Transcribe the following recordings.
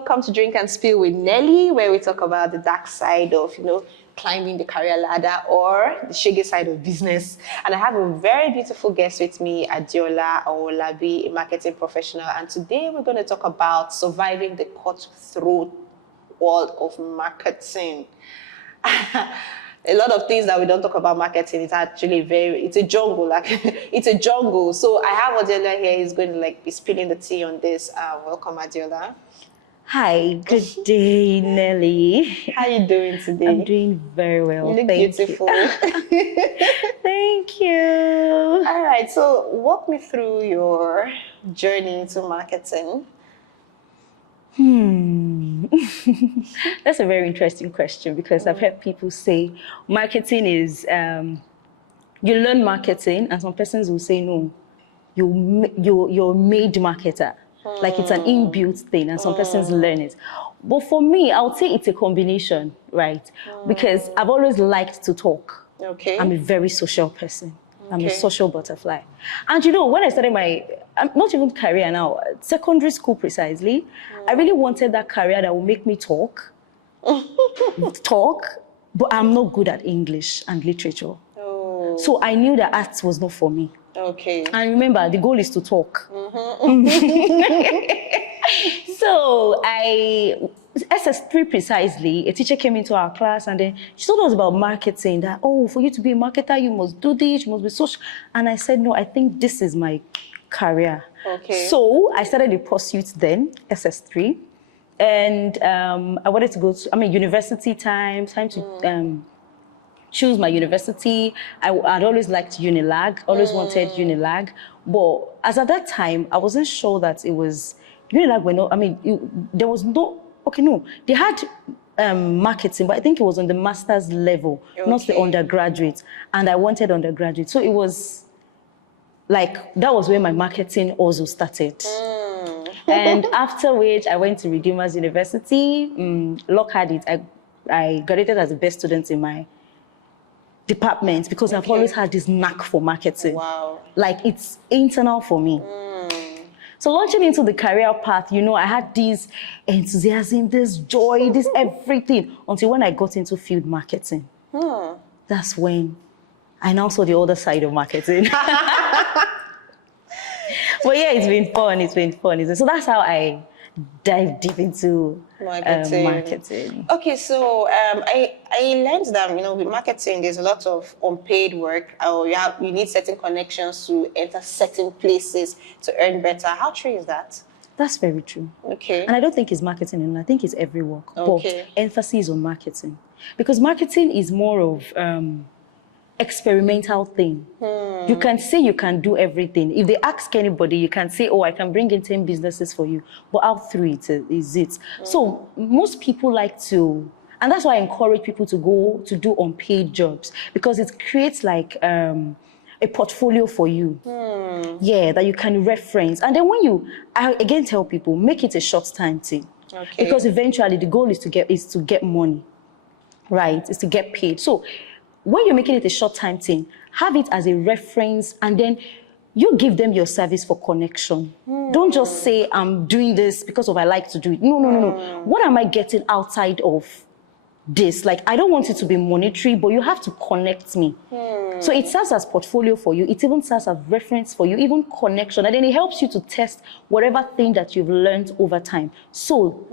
welcome to Drink and Spill with Nelly, where we talk about the dark side of, climbing the career ladder or the shaggy side of business. And I have a very beautiful guest with me, Aedola Owolabi, a marketing professional. And today we're going to talk about surviving the cutthroat world of marketing. A lot of things that we don't talk about marketing, it's actually it's a jungle, it's a jungle. So I have Aedola here, he's going to be spilling the tea on this. Welcome, Aedola. Hi, good day, Nelly. How are you doing today? I'm doing very well. You look beautiful. Thank you. All right, so walk me through your journey into marketing. That's a very interesting question because I've heard people say marketing is, you learn marketing, and some persons will say, no, you're made marketer. Like it's an inbuilt thing, and some persons learn it. But for me, I would say it's a combination, right? Because I've always liked to talk. Okay. I'm a very social person. I'm a social butterfly. And when I started my, not even career now, secondary school precisely, I really wanted that career that would make me talk, but I'm not good at English and literature. Oh. So I knew that arts was not for me. Okay. And remember, the goal is to talk. So SS3 precisely, a teacher came into our class and then she told us about marketing, that, for you to be a marketer, you must do this, you must be social. And I said, no, I think this is my career. Okay. So I started the pursuit then, SS3. And I wanted to go to, university time to choose my university. I'd always liked Unilag, always wanted Unilag. But as at that time, I wasn't sure that it was, Unilag were not, there was no, they had marketing, but I think it was on the master's level, not the undergraduate. And I wanted undergraduate. So it was that was where my marketing also started. And after which I went to Redeemers University. Luck had it, I graduated as the best student in my department because I've always had this knack for marketing. Wow. It's internal for me. So launching into the career path, I had this enthusiasm, this joy, this everything, until when I got into field marketing. That's when I now saw the other side of marketing. But yeah, it's been fun. So that's how I dive deep into marketing. Okay, so I learned that with marketing there's a lot of unpaid work, or you need certain connections to enter certain places to earn better. How true is that? That's very true. Okay. And I don't think it's marketing, and I think it's every work. Okay. But emphasis on marketing, because marketing is more of experimental thing. You can say you can do everything. If they ask anybody, you can say, I can bring in 10 businesses for you, but how through it is it? So most people like to, and that's why I encourage people to go to do unpaid jobs, because it creates a portfolio for you. That you can reference. And then I again tell people, make it a short time thing. Okay. Because eventually the goal is to get money, right? Is to get paid. So when you're making it a short time thing, have it as a reference, and then you give them your service for connection. Don't just say, I'm doing this because I like to do it. No. What am I getting outside of this? I don't want it to be monetary, but you have to connect me. So it serves as portfolio for you. It even serves as reference for you, even connection. And then it helps you to test whatever thing that you've learned over time. So,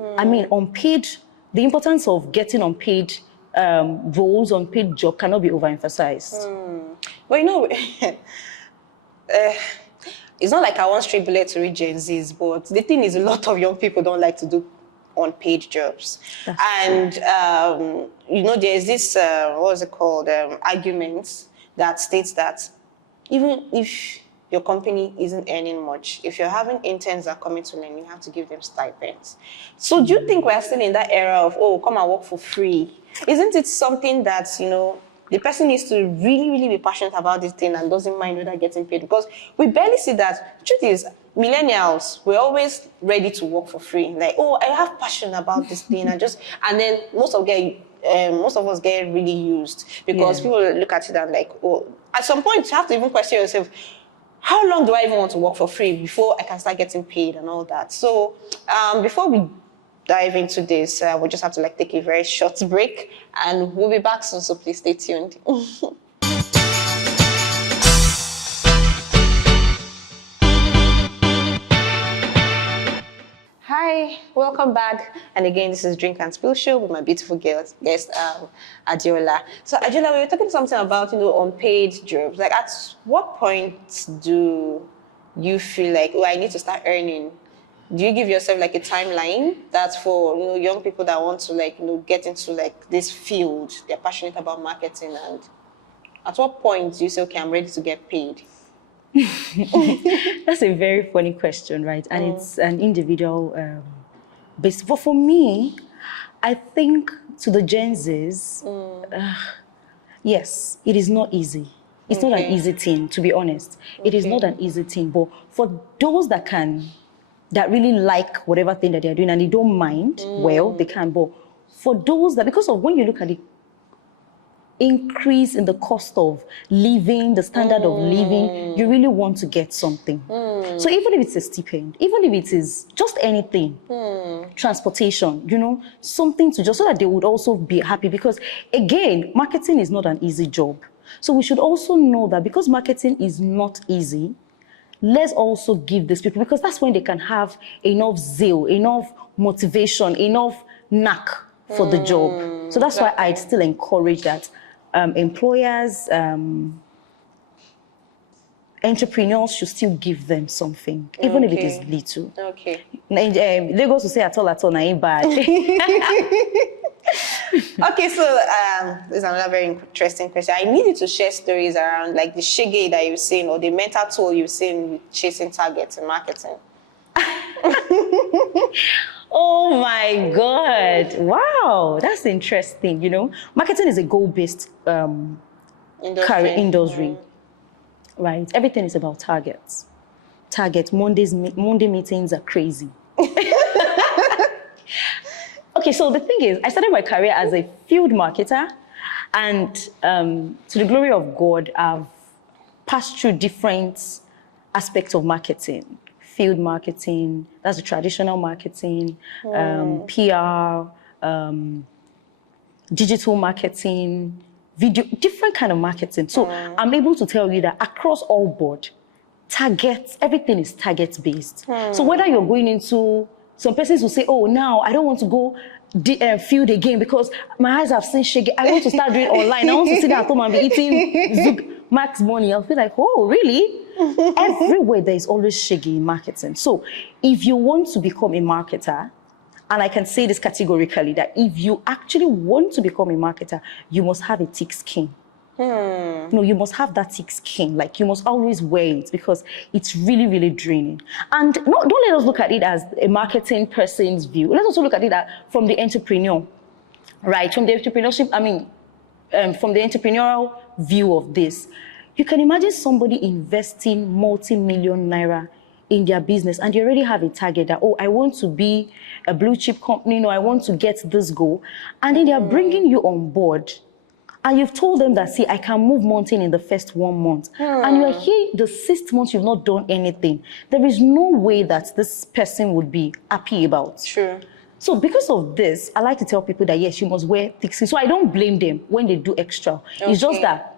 unpaid, the importance of getting unpaid roles, unpaid job cannot be overemphasized. Well, it's not like I want straight bullet to read Gen Zs, but the thing is, a lot of young people don't like to do unpaid jobs. And there's this argument that states that even if your company isn't earning much, if you're having interns that are coming to learn, you have to give them stipends. So do you think we're still in that era of, come and work for free? Isn't it something that, the person needs to really, really be passionate about this thing and doesn't mind whether getting paid? Because we barely see that. The truth is, millennials, we're always ready to work for free. I have passion about this thing. And then most of us get really used because people look at it and at some point you have to even question yourself, how long do I even want to work for free before I can start getting paid and all that? So before we dive into this, we'll just have to like take a very short break, and we'll be back soon. So please stay tuned. Hi, welcome back. And again, this is Drink and Spill Show with my beautiful guest, Aedola. So Aedola, we were talking something about, unpaid jobs. Like, at what point do you feel like, oh, I need to start earning? Do you give yourself like a timeline that's for, young people that want to like, get into like this field? They're passionate about marketing, and at what point do you say, okay, I'm ready to get paid? That's a very funny question, right? And it's an individual basis. But for me, I think to the Gen Zs, yes, it is not easy. It's not an easy thing, to be honest. It is not an easy thing. But for those that really like whatever thing that they're doing and they don't mind, well, they can. But for those that, because of when you look at the increase in the cost of living, the standard of living, you really want to get something. So even if it's a stipend, even if it is just anything, transportation, something to just so that they would also be happy. Because again, marketing is not an easy job. So we should also know that because marketing is not easy, let's also give these people, because that's when they can have enough zeal, enough motivation, enough knack for the job. So that's why I'd still encourage that employers, entrepreneurs should still give them something, even if it is little. Okay. Lagos will say at all, na ain't bad. Okay, so this is another very interesting question. I need you to share stories around like the shege that you've seen or the mental toll you've seen with chasing targets in marketing. Oh my God. Wow, that's interesting. Marketing is a goal-based career industry, right? Everything is about targets. Monday meetings are crazy. Okay, so the thing is, I started my career as a field marketer, and to the glory of God, I've passed through different aspects of marketing. Field marketing, that's the traditional marketing, PR, digital marketing, video, different kind of marketing. So I'm able to tell you that across all board, everything is target based. So whether you're going into, some persons will say, oh, now I don't want to go field again because my eyes have seen shaggy. I want to start doing online. I want to sit down at home and be eating Zook Max money. I'll feel like, oh, really? Everywhere there is always shaggy in marketing. So if you want to become a marketer, and I can say this categorically, that if you actually want to become a marketer, you must have a thick skin. No, you must have that thick skin. Like, you must always wear it because it's really, really draining. And don't let us look at it as a marketing person's view. Let's also look at it from the entrepreneur, right? From the entrepreneurship, from the entrepreneurial view of this. You can imagine somebody investing multi-million naira in their business, and you already have a target that, oh, I want to be a blue chip company, no, I want to get this goal. And then they are bringing you on board. And you've told them that, see, I can move mountain in the first 1 month. And you are here the 6th month, you've not done anything. There is no way that this person would be happy about. True. So because of this, I like to tell people that, yes, you must wear thick skin. So I don't blame them when they do extra. It's just that,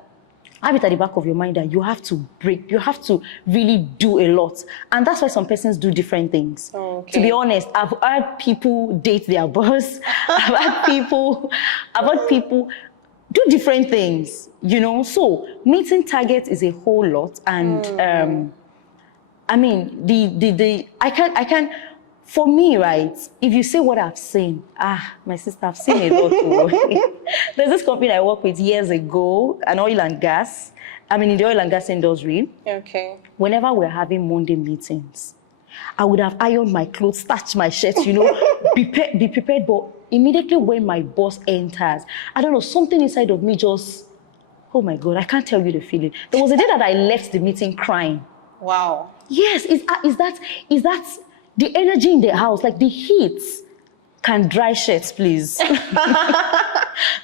have it at the back of your mind that you have to you have to really do a lot. And that's why some persons do different things. To be honest, I've heard people date their boss. I've had people do different things, So meeting targets is a whole lot. And I can, for me, right, if you say what I've seen, my sister, I've seen a lot. There's this company I worked with years ago, in the oil and gas industry. Okay. Whenever we're having Monday meetings, I would have ironed my clothes, starched my shirts, be prepared. But immediately when my boss enters, I don't know, something inside of me just, oh my God, I can't tell you the feeling. There was a day that I left the meeting crying. Wow. Yes, is that the energy in the house, like the heat. can dry shirts, please.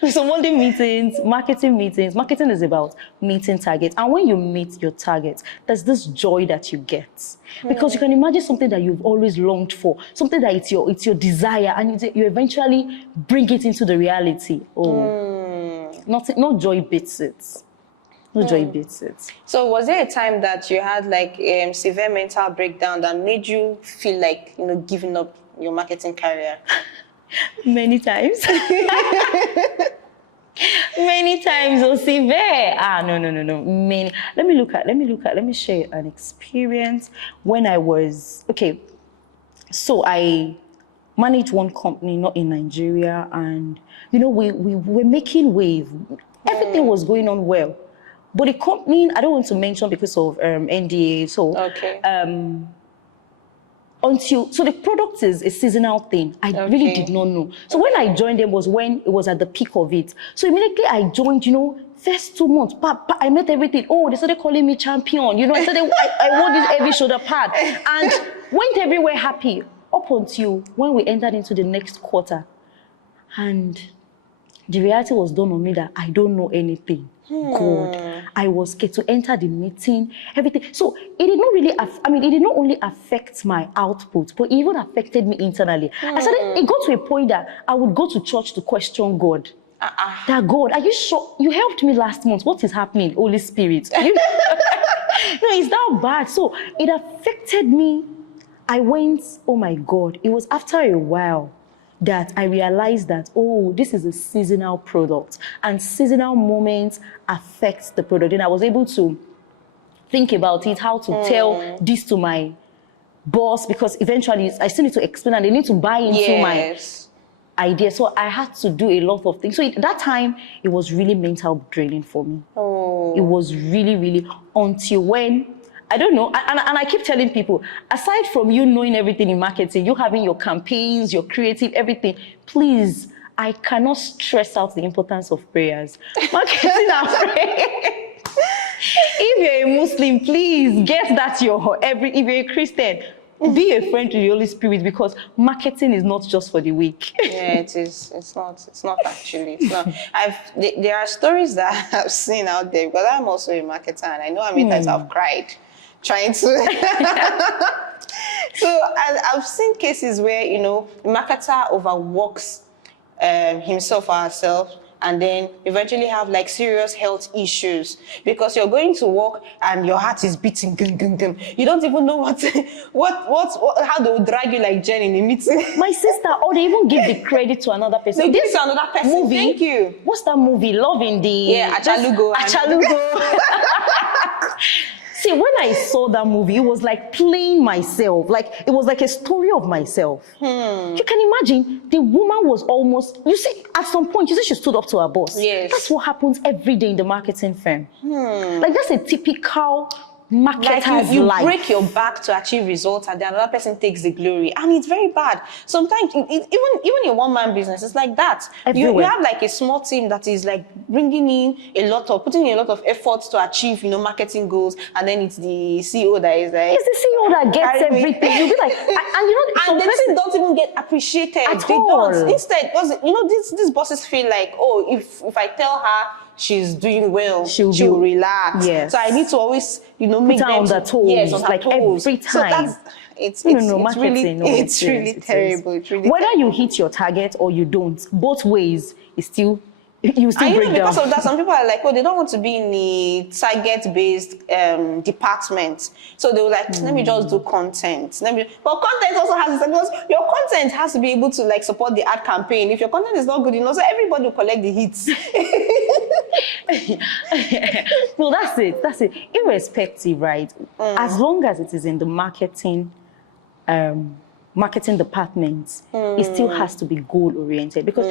So Monday meetings, marketing meetings. Marketing is about meeting targets. And when you meet your targets, there's this joy that you get. Because you can imagine something that you've always longed for, something that it's your desire, and you eventually bring it into the reality. Oh, no joy beats it. No joy beats it. So was there a time that you had like severe mental breakdown that made you feel like, giving up your marketing career? Many times. Many times. Oh, severe. No. Many. Let me share an experience when I was, okay. So I managed one company, not in Nigeria, and we were making wave. Everything was going on well. But the company, I don't want to mention because of NDA. So, okay. So the product is a seasonal thing. I really did not know. So when I joined them was when it was at the peak of it. So immediately I joined, first 2 months, I met everything. Oh, they started calling me champion. I started, I wore this heavy shoulder pad and went everywhere happy up until when we entered into the next quarter. And the reality was done on me that I don't know anything. God, I was scared to enter the meeting, everything. So it did not really, it did not only affect my output, but it even affected me internally. It got to a point that I would go to church to question God. That God, are you sure? You helped me last month. What is happening, Holy Spirit? No, it's that bad. So it affected me. I went, oh my God. It was after a while that I realized that, oh, this is a seasonal product and seasonal moments affect the product. And I was able to think about it, how to tell this to my boss, because eventually I still need to explain and they need to buy into my idea. So I had to do a lot of things. So at that time, it was really mental draining for me. It was really, really until when, I don't know, and I keep telling people, aside from you knowing everything in marketing, you having your campaigns, your creative, everything, please, I cannot stress out the importance of prayers. Marketing and prayer. If you're a Muslim, please get that if you're a Christian, be a friend to the Holy Spirit, because marketing is not just for the weak. Yeah, it is. It's not actually. It's not. There are stories that I've seen out there, because I'm also a marketer and I know how many times I've cried trying to. So I've seen cases where, the marketer overworks himself or herself, and then eventually have like serious health issues because you're going to work and your heart is beating. You don't even know how they will drag you like Jen in a meeting. My sister, or they even give the credit to another person. They give it to another person. Movie, thank you. What's that movie? Love in the Achalugo. See, when I saw that movie, it was like playing myself. Like, it was like a story of myself. You can imagine, the woman was almost, you see, at some point, you see she stood up to her boss. Yes. That's what happens every day in the marketing firm. Like, that's a typical marketer's you life. break your back to achieve results and then another person takes the glory, and it's very bad. Sometimes even in one-man business, it's like that. You have like a small team that is like putting in a lot of efforts to achieve marketing goals, and then it's the CEO that is like, it's the CEO that gets everything. You'll be like, and the person don't even get appreciated at all. Don't. Instead, these bosses feel like, oh, if I tell her she's doing well, she'll relax. Yes. So I need to always, make them on their toes. Yes, on like toes. Every time. So it's really terrible. It's really whether you hit your target or you don't, both ways, it's still. You still break down. Because of that, some people are like, oh, they don't want to be in the target-based department. So they were like, let me just do content. But content also has, because your content has to be able to like support the ad campaign. If your content is not good enough, so everybody will collect the hits. Well, that's it. Irrespective, right? As long as it is in the marketing department, it still has to be goal-oriented, because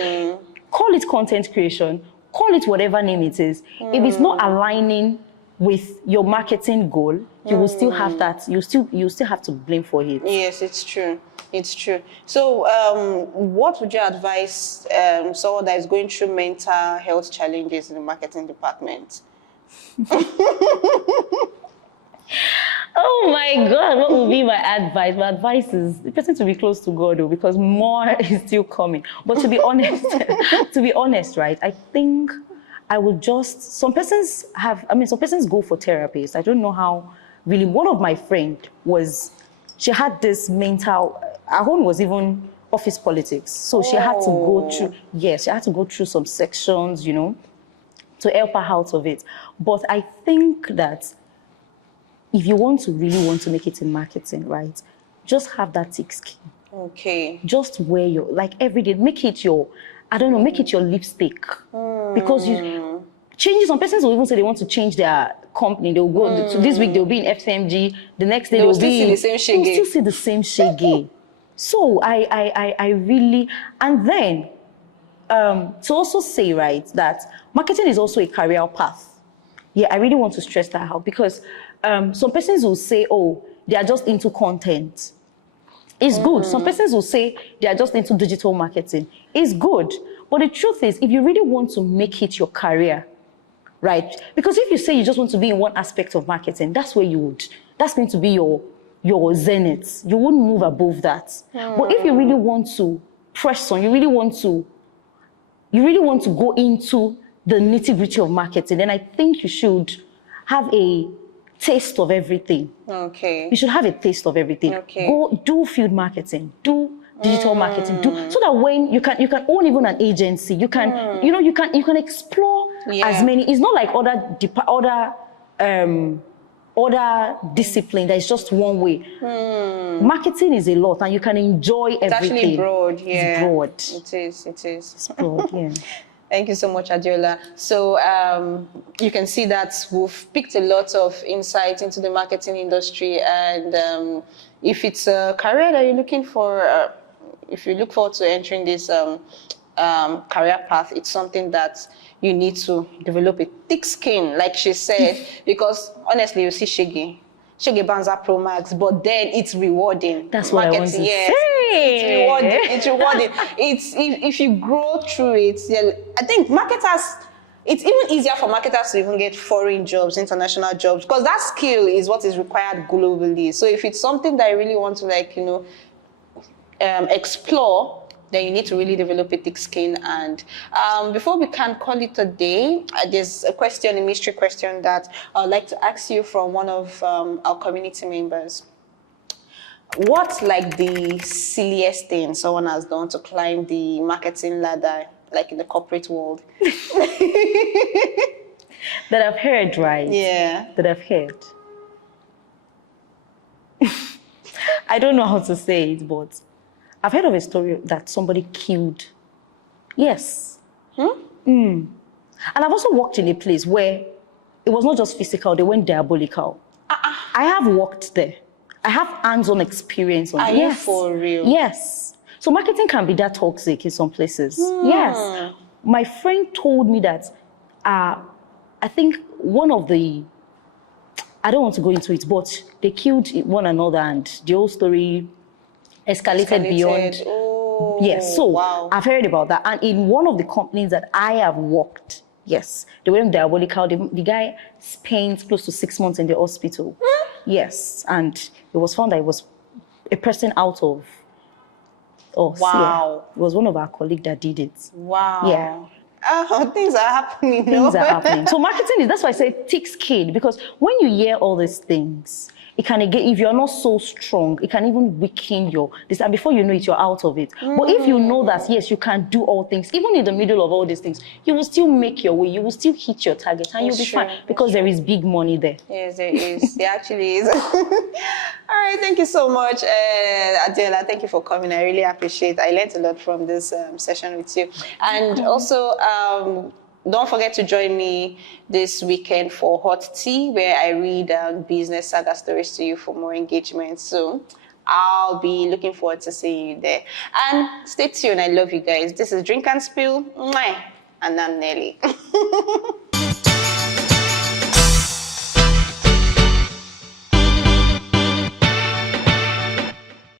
call it content creation, call it whatever name it is. If it's not aligning with your marketing goal, you will still have that. You still have to blame for it. Yes, it's true. So, what would you advise someone that is going through mental health challenges in the marketing department? Oh my my God, what would be my advice? My advice is the person to be close to God, though, because more is still coming. But to be honest, right, I think I would just, some persons go for therapists. I don't know how really. One of my friend she had this mental, her own was even office politics. So she had to go through some sections, to help her out of it. But I think that if you really want to make it in marketing, right, just have that thick skin. Okay. Just wear every day, make it your lipstick. Because some persons will even say they want to change their company. They'll go, so this week they'll be in FMG, the next day they'll see the same shege. They'll still see the same shege. So I really, and then, to also say, right, that marketing is also a career path. Yeah, I really want to stress that out because some persons will say, oh, they are just into content. It's good. Some persons will say they are just into digital marketing. It's good. But the truth is, if you really want to make it your career, right? Because if you say you just want to be in one aspect of marketing, that's going to be your zenith. You wouldn't move above that. But if you really want to press on, you really want to go into the nitty-gritty of marketing, then I think you should have a taste of everything. Okay. You should have a taste of everything. Okay. Go do field marketing, do digital marketing, so that when you can own even an agency, you can you can explore as many. It's not like other discipline that is just one way. Marketing is a lot, and you can enjoy everything. It's actually broad. Yeah. It's broad. It is. It's broad. Yeah. Thank you so much, Aedola. So you can see that we've picked a lot of insight into the marketing industry, and if it's a career that you're looking for, if you look forward to entering this career path, it's something that you need to develop a thick skin, like she said, because honestly, you see Shege Banza Pro Max, but then it's rewarding. That's what I want to say. It's rewarding. It's rewarding. If you grow through it, I think marketers, it's even easier for marketers to even get foreign jobs, international jobs, because that skill is what is required globally. So if it's something that you really want to explore, then you need to really develop a thick skin. And before we can call it a day, there's a mystery question that I'd like to ask you from one of our community members. What's the silliest thing someone has done to climb the marketing ladder, like in the corporate world? That I've heard, right? Yeah. That I've heard. I don't know how to say it, but I've heard of a story that somebody killed. Yes. And I've also worked in a place where it was not just physical, they went diabolical. I have worked there. I have hands-on experience on it. Are you for real? Yes. So marketing can be that toxic in some places. Yes. My friend told me that I think one of the, I don't want to go into it, but they killed one another and the whole story escalated beyond. Oh, yes, so wow. I've heard about that. And in one of the companies that I have worked, yes, they went diabolical. The guy spent close to 6 months in the hospital. Yes, and it was found that it was a person out of us. Wow. Yeah. It was one of our colleagues that did it. Wow. Yeah. Things are happening. Things are happening. So marketing is, that's why I say thick skin, because when you hear all these things, it can, again, if you're not so strong, it can even weaken this. And before you know it, you're out of it. But if you know that, yes, you can do all things, even in the middle of all these things, you will still make your way. You will still hit your target, and you'll be fine, because there is big money there. Yes, there is. There actually is. All right, thank you so much, Aedola. Thank you for coming. I really appreciate it. I learned a lot from this session with you. And also, don't forget to join me this weekend for Hot Tea, where I read business saga stories to you for more engagement. So I'll be looking forward to seeing you there. And stay tuned. I love you guys. This is Drink and Spill. Mwah. And I'm Nelly.